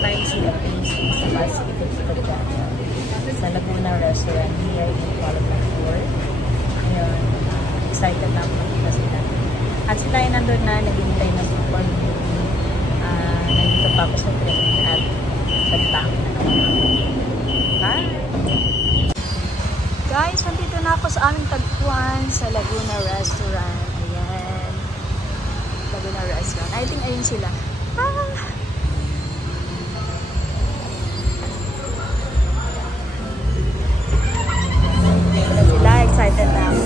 time sila sa Pasig sa Laguna Restaurant here in Kuala Lumpur. Ayun, excited na ako makita sila. At sila ay nandun na, naghihintay na sa pag nandito pa ako sa train at salitahan na naman ako. Bye! Guys, nandito na ako sa aming tagpuan sa Laguna Restaurant. Ayan. Laguna Restaurant. I think ayun sila. Sila, excited na ako.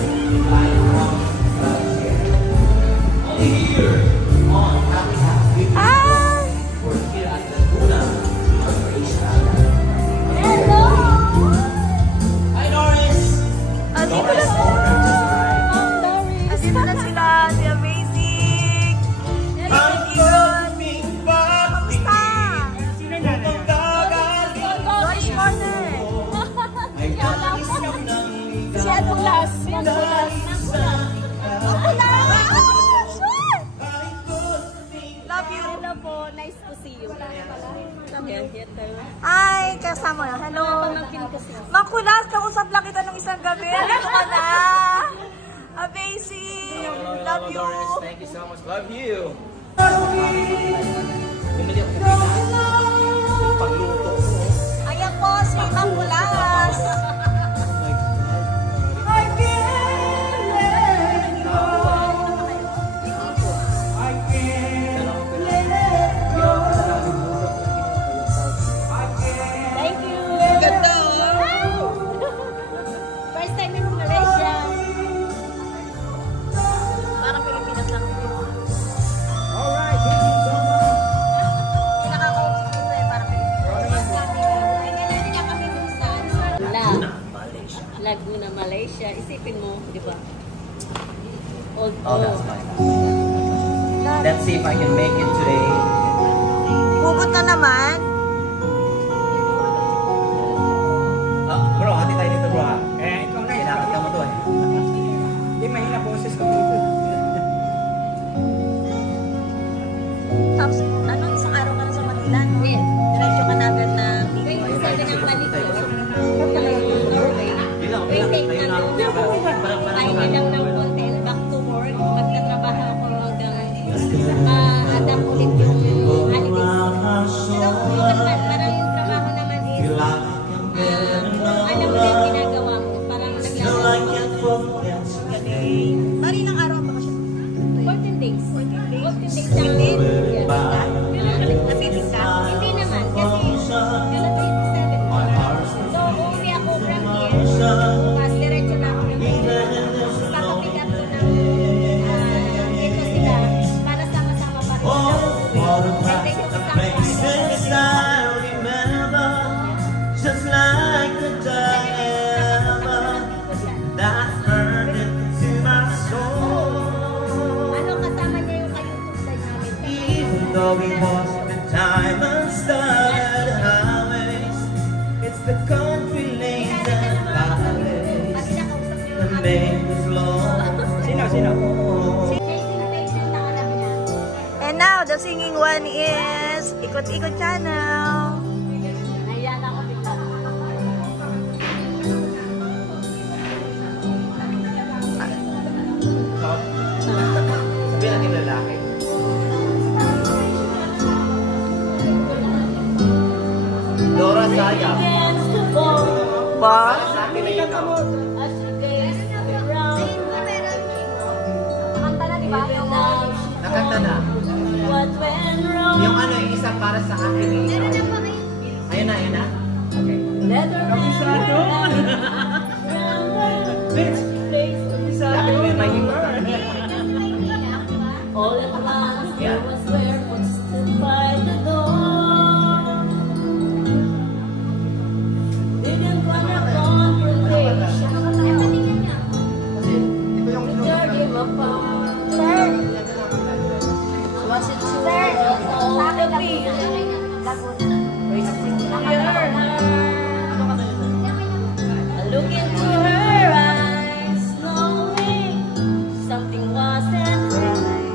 Nice to see you. Ay, kasama na. Hello. Makulas, kausap lang kita nung isang gabi. Ano ka na? Amazing. Love you. Thank you so much. Love you. Ayan po si Makulas. Laguna, Malaysia. Isipin mo, di ba? Oh, that's fine. Let's see if I can make it today. Hugot na naman. Bro, hati tayo dito, bro. Ikaw na. Kailangan ka mo to eh. Hindi, mahina boses ko dito. Tapos, ano, isang araw ka na sa Manila, no? Yes. Diretso ka na agad na Bicol. 27 ang balik ko. Pahinga lang ng hotel, back to work, magtatrabaho ako hanggang adapt ulit yung holidays. Pero parang yung trabaho naman is, alam mo na yung ginagawa mo, parang naglalaro ko. Bari ng araw ba siya? 14 days. 14 days lang din. Napitin ka? Hindi naman, kasi kala 27. So, uuwi ako from here. Bukas, diretso na ako ng hotel. Papapick up ko ng ito sila para sama-sama pa rin sa uuwi. And then yung Just like the diamond that burned into my soul. ano kasama niya yung ka-YouTube live namin? Even though we walked the diamond-studded highways, it's the country lanes and valleys that make us long. Sino? And now, the singing one is Ikot-Ikot Channel. Ayan ako dito. Sabihin natin lalaki. Dora Saya. Ba? Sa akin na ikaw. Nakanta na, di ba? Nakanta na. Yung ano, yung isa para sa akin na ikaw. Ayun na. Okay. Kabisado. Lapit mo yung mahimot. All at once, there was where was stood by the door. Didn't want a confrontation. Tear him apart. Sir! Was it too late? All the feeling. I look into her eyes, knowing something wasn't right.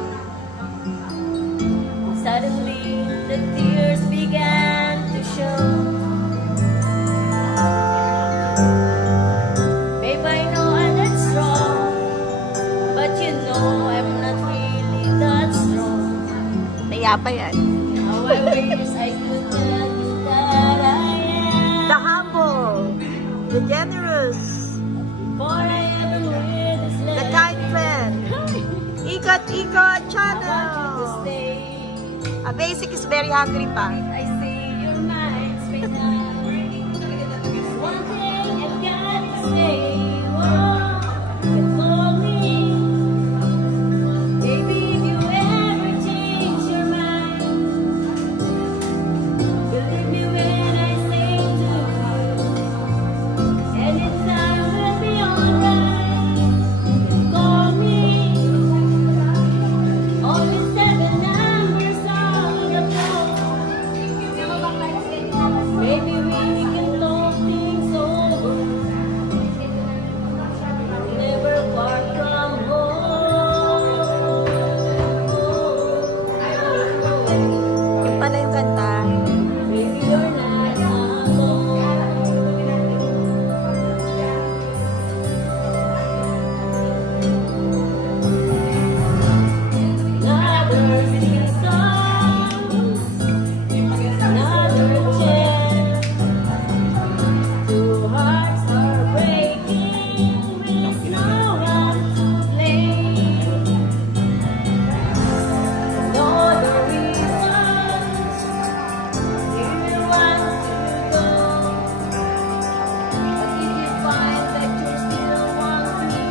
Kaya pa yan. The humble, the generous, the kind friend, Ikot channel. A basic is very hungry pa. I say you're mine, straight up. One thing I've got to say, oh, you call me. Baby, if you ever change your mind, believe me when I say to you, anytime will be alright. Call me. Only 7 numbers on your phone. Maybe we can talk things over. Never far from home. Yung pala yung kanta. Baby, you're not alone. Another season, another chance. Two hearts are breaking with no one to blame. Know the reasons you want to go, but if you find that you still want me,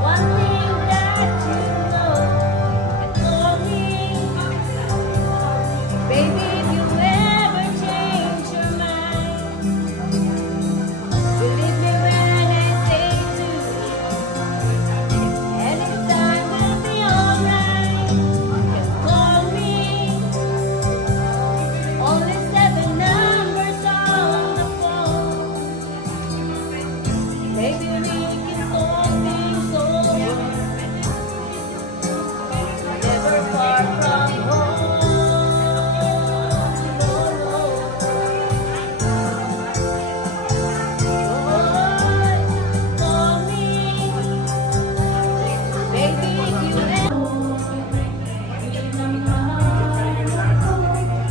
one thing that you know, you call me. Baby, if you ever change your mind, believe me when I say to you, anytime will be alright. You call me. Only 7 numbers on the phone. Maybe we can talk things over. Never far from home. Call me. Baby, if you ever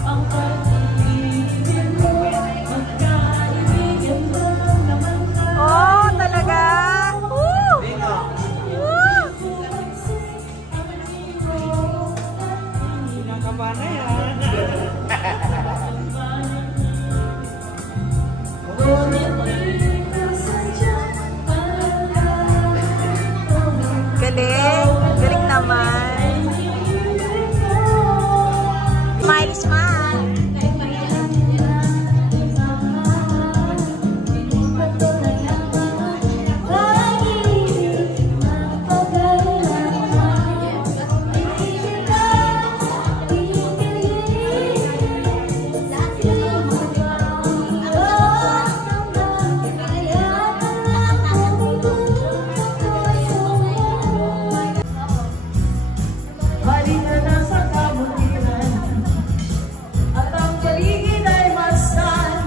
ang pag-ibig mo, magkaibigan mo naman ka. Oh, talaga? Woo! Kinakaba na yan. Galing. Galing naman. Smile, smile. Halika na sa kabutihan, at ang paligid ay masdan.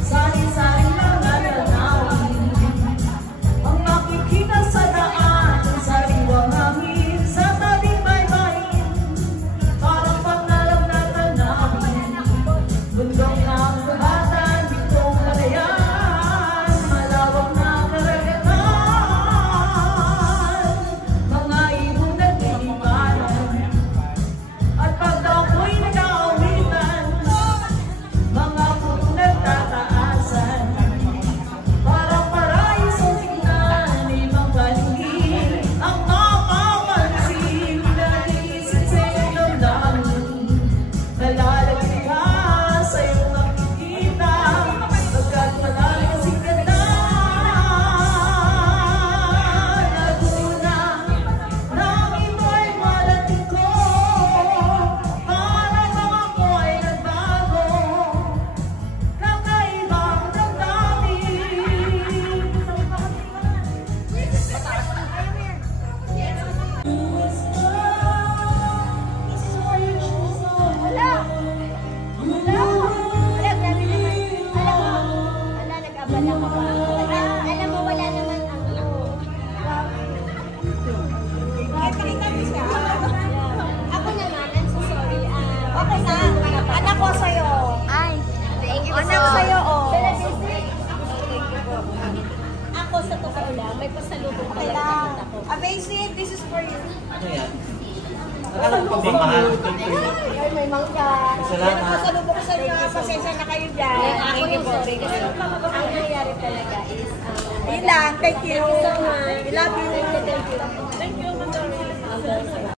Sari-sari lang ang tanawin, ang makikita sa daan, sariwang hangin, sa tabing baybayin, parang paglalab na tanawin. Bundok na ang sabatan, ditong kalayaan, malawak na karagatan, mga ibon nagliliparan. At pag ako'y nag-aawitan, mga puno nagtataasan, parang paraiso tingnan, ibang paligid ang mapapansin. Nag-iisip sa iyong damdamin, nalalagay ka sa iyong nakikita, pagkat malalim kasing ganda. Naguna nang ito'y malating ko, parang ang ako'y nagbago, kakaibang damdamin. Alam mo, wala naman ano. Ako na anak sa'yo, oh. Ako sa totoo lang, may pasalubong Okay lang. Amazing, this is for you. Ano yan? Akala ko pagmamahal. Ay, may mangga. Salamat. Pasalubong ko sa inyo, pasensya na kayo dyan. Ako yung sorry. Kasi ang nangyari talaga is, Yun lang, thank you. so much. We love you. Thank you.